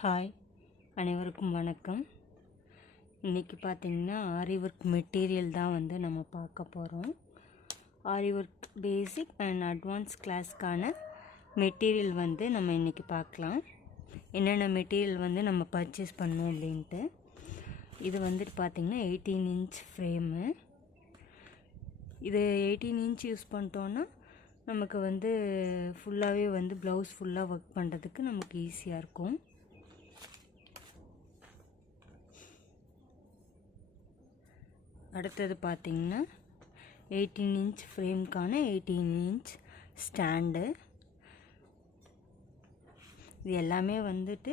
Hi, அனைவருக்கும் வணக்கம். இன்றைக்கி பார்த்திங்கன்னா ஆரி ஒர்க் மெட்டீரியல் தான் வந்து நம்ம பார்க்க போகிறோம். Aari work basic and advance கிளாஸ்க்கான மெட்டீரியல் வந்து நம்ம இன்றைக்கி பார்க்கலாம். என்னென்ன மெட்டீரியல் வந்து நம்ம பர்ச்சேஸ் பண்ணோம் அப்படின்ட்டு. இது வந்துட்டு பார்த்திங்கன்னா 18 இன்ச் ஃப்ரேமு. இது 18 இன்ச் யூஸ் பண்ணிட்டோன்னா நமக்கு வந்து ஃபுல்லாகவே வந்து ப்ளவுஸ் ஃபுல்லாக ஒர்க் பண்ணுறதுக்கு நமக்கு ஈஸியாக இருக்கும். அடுத்தது பார்த்திங்கன்னா 18 இன்ச் ஃப்ரேம்க்கான 18 இன்ச் ஸ்டாண்டு. இது எல்லாமே வந்துட்டு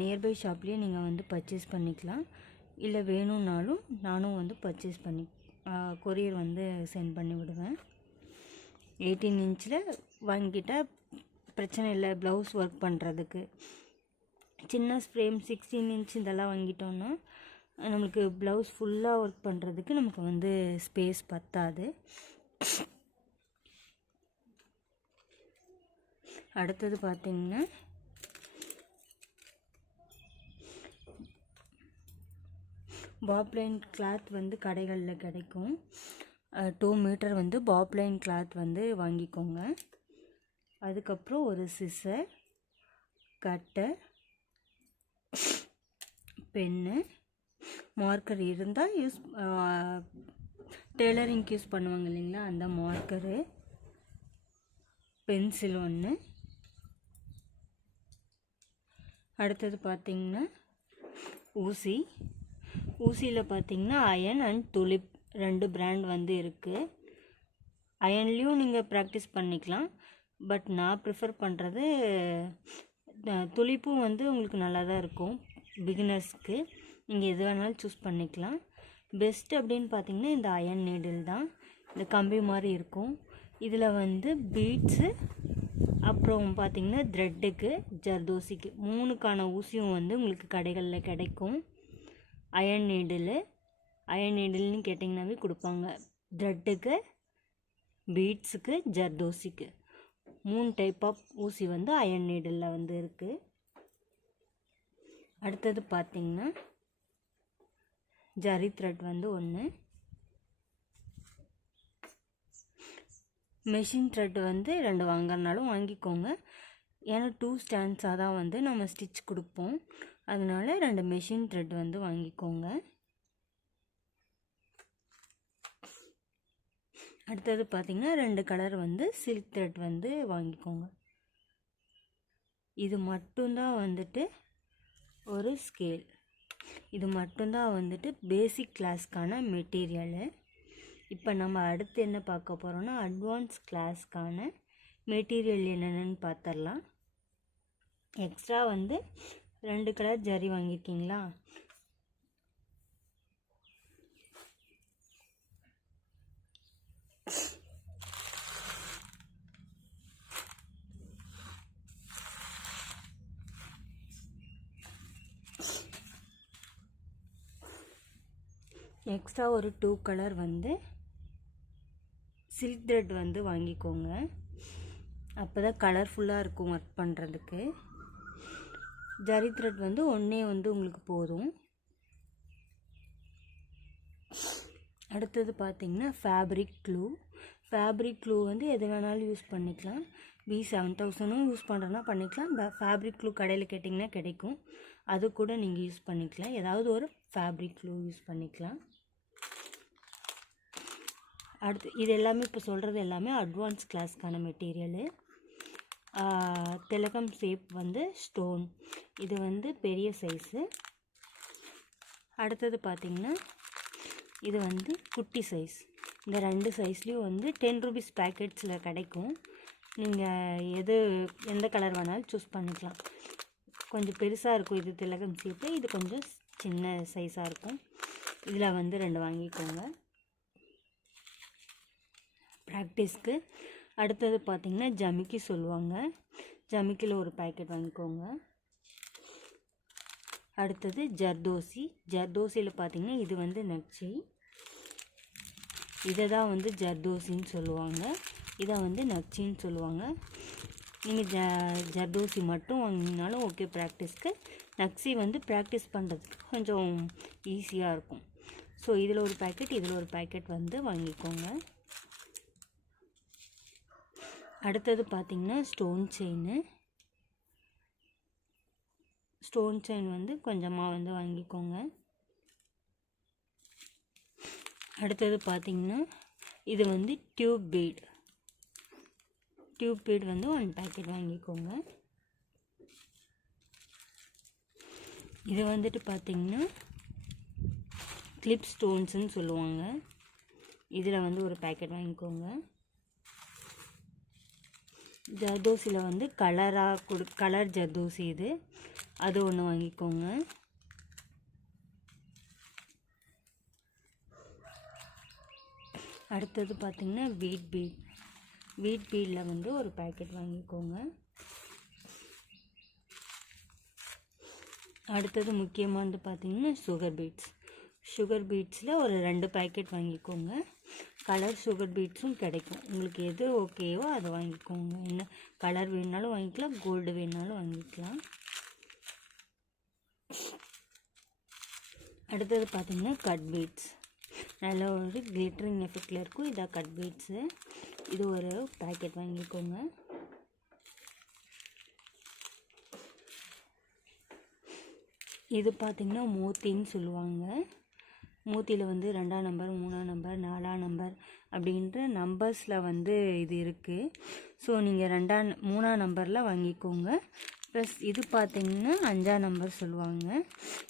நியர்பை ஷாப்லேயே நீங்கள் வந்து பர்ச்சேஸ் பண்ணிக்கலாம். இல்லை வேணும்னாலும் நானும் வந்து பர்ச்சேஸ் பண்ணி கொரியர் வந்து சென்ட் பண்ணி விடுவேன். 18 இன்ச்சில் வாங்கிட்டால் பிரச்சனை இல்லை ப்ளவுஸ் ஒர்க் பண்ணுறதுக்கு. சின்ன ஃப்ரேம் 16 இன்ச் இதெல்லாம் வாங்கிட்டோன்னா நம்மளுக்கு ப்ளவுஸ் ஃபுல்லாக ஒர்க் பண்ணுறதுக்கு நமக்கு வந்து ஸ்பேஸ் பத்தாது. அடுத்தது பார்த்திங்கன்னா பாப்லைன் கிளாத் வந்து கடைகளில் கிடைக்கும். 2 மீட்டர் வந்து பாப்லைன் கிளாத் வந்து வாங்கிக்கோங்க. அதுக்கப்புறம் ஒரு சிசர், கட்டர், பென்னு, மார்க்கர் இருந்தால் டெய்லரிங்க்கு யூஸ் பண்ணுவாங்க இல்லைங்களா, அந்த மார்க்கரு, பென்சில் ஒன்று. அடுத்தது பார்த்திங்கன்னா ஊசியில் பார்த்திங்கன்னா அயன் அண்ட் துலிப் 2 பிராண்ட் வந்து இருக்குது. அயன்லேயும் நீங்கள் ப்ராக்டிஸ் பண்ணிக்கலாம். பட் நான் ப்ரிஃபர் பண்ணுறது துலிப்பும் வந்து உங்களுக்கு நல்லா தான் இருக்கும். பிகினர்ஸ்க்கு நீங்கள் எது வேணாலும் சூஸ் பண்ணிக்கலாம். பெஸ்ட் அப்படின்னு பார்த்தீங்கன்னா இந்த அயன் நீடில் தான். இந்த கம்பி மாதிரி இருக்கும். இதில் வந்து பீட்ஸு, அப்புறம் பார்த்திங்கன்னா த்ரெட்டுக்கு, ஜர்தோசிக்கு 3க்கான ஊசியும் வந்து உங்களுக்கு கடைகளில் கிடைக்கும். அயன் நீடில்னு கேட்டிங்கனாவே கொடுப்பாங்க. த்ரெட்டுக்கு, பீட்ஸுக்கு, ஜர்தோசிக்கு 3 டைப் ஆஃப் ஊசி வந்து அயன் நீடிலில் வந்து இருக்குது. அடுத்தது பார்த்திங்கன்னா ஜரி த்ரெட் வந்து 1, மெஷின் த்ரெட் வந்து 2 வாங்கினாலும் வாங்கிக்கோங்க. ஏன்னா 2 ஸ்டாண்ட்ஸாக தான் வந்து நம்ம ஸ்டிச் கொடுப்போம். அதனால 2 மெஷின் த்ரெட் வந்து வாங்கிக்கோங்க. அடுத்தது பார்த்திங்கன்னா 2 கலர் வந்து சில்க் த்ரெட் வந்து வாங்கிக்கோங்க. இது மட்டும்தான் வந்துட்டு ஒரு ஸ்கேல். இது மட்டும்தான் வந்துட்டு பேசிக் கிளாஸ்க்கான மெட்டீரியலு. இப்போ நம்ம அடுத்து என்ன பார்க்க போகிறோன்னா அட்வான்ஸ் கிளாஸ்க்கான மெட்டீரியல் என்னென்னு பார்த்துடலாம். எக்ஸ்ட்ரா வந்து 2 கலர் ஜரி வாங்கியிருக்கீங்களா, எக்ஸ்ட்ரா ஒரு 2 கலர் வந்து சில்க் த்ரெட் வந்து வாங்கிக்கோங்க. அப்போ தான் கலர்ஃபுல்லாக இருக்கும் ஒர்க் பண்ணுறதுக்கு. ஜரி த்ரெட் வந்து ஒன்றே வந்து உங்களுக்கு போதும். அடுத்தது பார்த்திங்கன்னா ஃபேப்ரிக் க்ளூ வந்து எது வேணாலும் யூஸ் பண்ணிக்கலாம். B7000 யூஸ் பண்ணுறோன்னா பண்ணிக்கலாம். இந்த ஃபேப்ரிக் க்ளூ கடையில் கேட்டிங்கன்னா கிடைக்கும். அது கூட நீங்கள் யூஸ் பண்ணிக்கலாம். ஏதாவது ஒரு ஃபேப்ரிக் க்ளூ யூஸ் பண்ணிக்கலாம். அடுத்து இது எல்லாமே இப்போ சொல்கிறது எல்லாமே அட்வான்ஸ் கிளாஸ்க்கான மெட்டீரியலு. திலகம் ஷேப் வந்து ஸ்டோன், இது வந்து பெரிய சைஸு. அடுத்தது பார்த்திங்கன்னா இது வந்து குட்டி சைஸ். இந்த 2 சைஸ்லேயும் வந்து 10 ரூபீஸ் பேக்கெட்ஸில் கிடைக்கும். நீங்கள் எந்த கலர் வேணாலும் சூஸ் பண்ணிக்கலாம். கொஞ்சம் பெருசாக இருக்கும் இது திலகம் ஷேப்பு, இது கொஞ்சம் சின்ன சைஸாக இருக்கும். இதில் வந்து 2 வாங்கிக்கோங்க ப்ராக்டிஸ்க்கு. அடுத்தது பார்த்திங்கன்னா ஜமிக்கி சொல்லுவாங்க. ஜமிக்கியில் ஒரு பேக்கெட் வாங்கிக்கோங்க. அடுத்தது ஜர்தோசியில் பார்த்திங்கன்னா இது வந்து நக்சி, இதை தான் வந்து ஜர்தோசின்னு சொல்லுவாங்க. இதை வந்து நக்சின்னு சொல்லுவாங்க. நீங்கள் ஜர்தோசி மட்டும் வாங்கினாலும் ஓகே ப்ராக்டிஸ்க்கு. நக்ஸி வந்து ப்ராக்டிஸ் பண்ணுறதுக்கு கொஞ்சம் ஈஸியாக இருக்கும். ஸோ இதில் ஒரு பேக்கெட், இதில் ஒரு பேக்கெட் வந்து வாங்கிக்கோங்க. அடுத்தது பார்த்திங்கன்னா ஸ்டோன் செயின் வந்து கொஞ்சமாக வந்து வாங்கிக்கோங்க. அடுத்தது பார்த்திங்கன்னா இது வந்து டியூப் பீட் வந்து 1 பேக்கெட் வாங்கிக்கோங்க. இது வந்துட்டு பார்த்திங்கன்னா கிளிப் ஸ்டோன்ஸுன்னு சொல்லுவாங்க. இதில் வந்து ஒரு பேக்கெட் வாங்கிக்கோங்க. ஜர்தோசியில் வந்து கலர் ஜர்தோசி இது, அது ஒன்று வாங்கிக்கோங்க. அடுத்தது பார்த்திங்கன்னா வீட் பீடில் வந்து ஒரு பேக்கெட் வாங்கிக்கோங்க. அடுத்தது முக்கியமானது பார்த்திங்கன்னா சுகர் பீட்ஸில் ஒரு 2 பேக்கெட் வாங்கிக்கோங்க. கலர் சுகர் பீட்ஸும் கிடைக்கும். உங்களுக்கு எது ஓகேவோ அதை வாங்கிக்கோங்க. என்ன கலர் வேணுனாலும் வாங்கிக்கலாம், கோல்டு வேணுனாலும் வாங்கிக்கலாம். அடுத்தது பார்த்திங்கன்னா கட் பீட்ஸ், நல்ல ஒரு கிளிட்டரிங் எஃபெக்டில் இருக்கும். இதான் கட் பீட்ஸு, இது ஒரு பேக்கெட் வாங்கிக்கோங்க. இது பார்த்திங்கன்னா மோத்தின்னு சொல்லுவாங்க. மோத்தியில் வந்து 2ஆம் நம்பர், 3ஆம் நம்பர், 4ஆம் நம்பர் அப்படின்ற நம்பர்ஸில் வந்து இது இருக்குது. ஸோ நீங்கள் 3ஆம் நம்பரில் வாங்கிக்கோங்க. ப்ளஸ் இது பார்த்திங்கன்னா 5ஆம் நம்பர் சொல்லுவாங்க.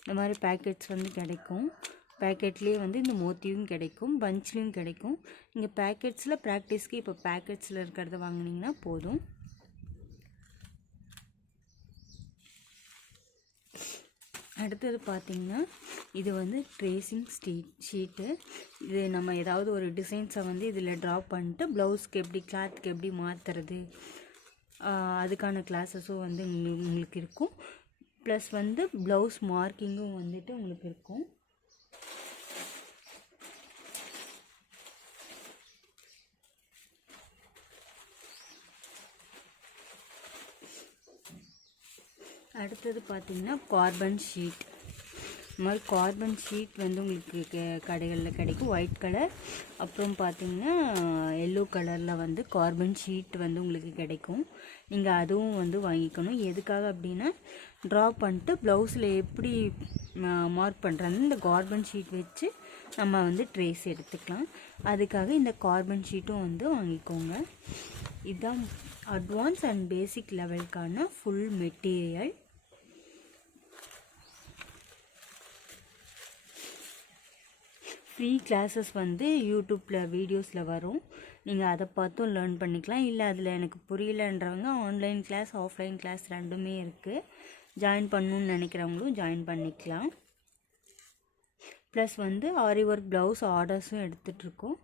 இந்த மாதிரி பேக்கெட்ஸ் வந்து கிடைக்கும். பேக்கெட்லேயே வந்து இந்த மோத்தியும் கிடைக்கும், பஞ்ச்லேயும் கிடைக்கும். நீங்கள் பேக்கெட்ஸில் ப்ராக்டிஸ்க்கு இப்போ பேக்கெட்ஸில் இருக்கிறத வாங்கினீங்கன்னா போதும். அடுத்தது பார்த்திங்கன்னா இது வந்து ட்ரேசிங் ஷீட்டு. இது நம்ம ஏதாவது ஒரு டிசைன்ஸை வந்து இதில் ட்ரா பண்ணிட்டு ப்ளவுஸ்க்கு எப்படி, கிளாத்துக்கு எப்படி மாற்றுறது, அதுக்கான கிளாஸஸும் வந்து உங்களுக்கு இருக்கும். ப்ளஸ் வந்து ப்ளவுஸ் மார்க்கிங்கும் வந்துட்டு உங்களுக்கு இருக்கும். அடுத்தது பார்த்திங்கன்னா கார்பன் ஷீட். இந்த மாதிரி கார்பன் ஷீட் வந்து உங்களுக்கு கடைகளில் கிடைக்கும், ஒயிட் கலர். அப்புறம் பார்த்திங்கன்னா எல்லோ கலரில் வந்து கார்பன் ஷீட் வந்து உங்களுக்கு கிடைக்கும். நீங்கள் அதுவும் வந்து வாங்கிக்கணும். எதுக்காக அப்படின்னா ட்ரா பண்ணிட்டு ப்ளவுஸில் எப்படி மார்க் பண்ணுறாங்க இந்த கார்பன் ஷீட் வச்சு நம்ம வந்து ட்ரேஸ் எடுத்துக்கலாம். அதுக்காக இந்த கார்பன் ஷீட்டும் வந்து வாங்கிக்கோங்க. இதுதான் அட்வான்ஸ் அண்ட் பேசிக் லெவலுக்கான ஃபுல் மெட்டீரியல். ஃப்ரீ கிளாஸஸ் வந்து யூடியூப்பில் வீடியோஸில் வரும். நீங்கள் அதை பார்த்தும் லேர்ன் பண்ணிக்கலாம். இல்லை அதில் எனக்கு புரியலன்றவங்க ஆன்லைன் கிளாஸ், ஆஃப்லைன் கிளாஸ் ரெண்டுமே இருக்குது. ஜாயின் பண்ணணுன்னு நினைக்கிறவங்களும் ஜாயின் பண்ணிக்கலாம். ப்ளஸ் வந்து ஆரி ஒர்க் ப்ளவுஸ் ஆர்டர்ஸும் எடுத்துகிட்ருக்கோம்.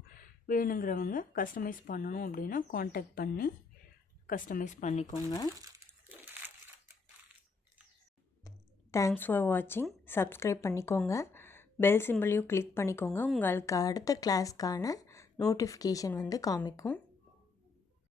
வேணுங்கிறவங்க கஸ்டமைஸ் பண்ணணும் அப்படின்னா காண்டாக்ட் பண்ணி கஸ்டமைஸ் பண்ணிக்கோங்க. தேங்க்ஸ் ஃபார் வாட்சிங். சப்ஸ்கிரைப் பண்ணிக்கோங்க. பெல் சிம்பிளையும் கிளிக் பண்ணிக்கோங்க. உங்களுக்கு அடுத்த கிளாஸ்க்கான நோட்டிஃபிகேஷன் வந்து காமிக்கும்.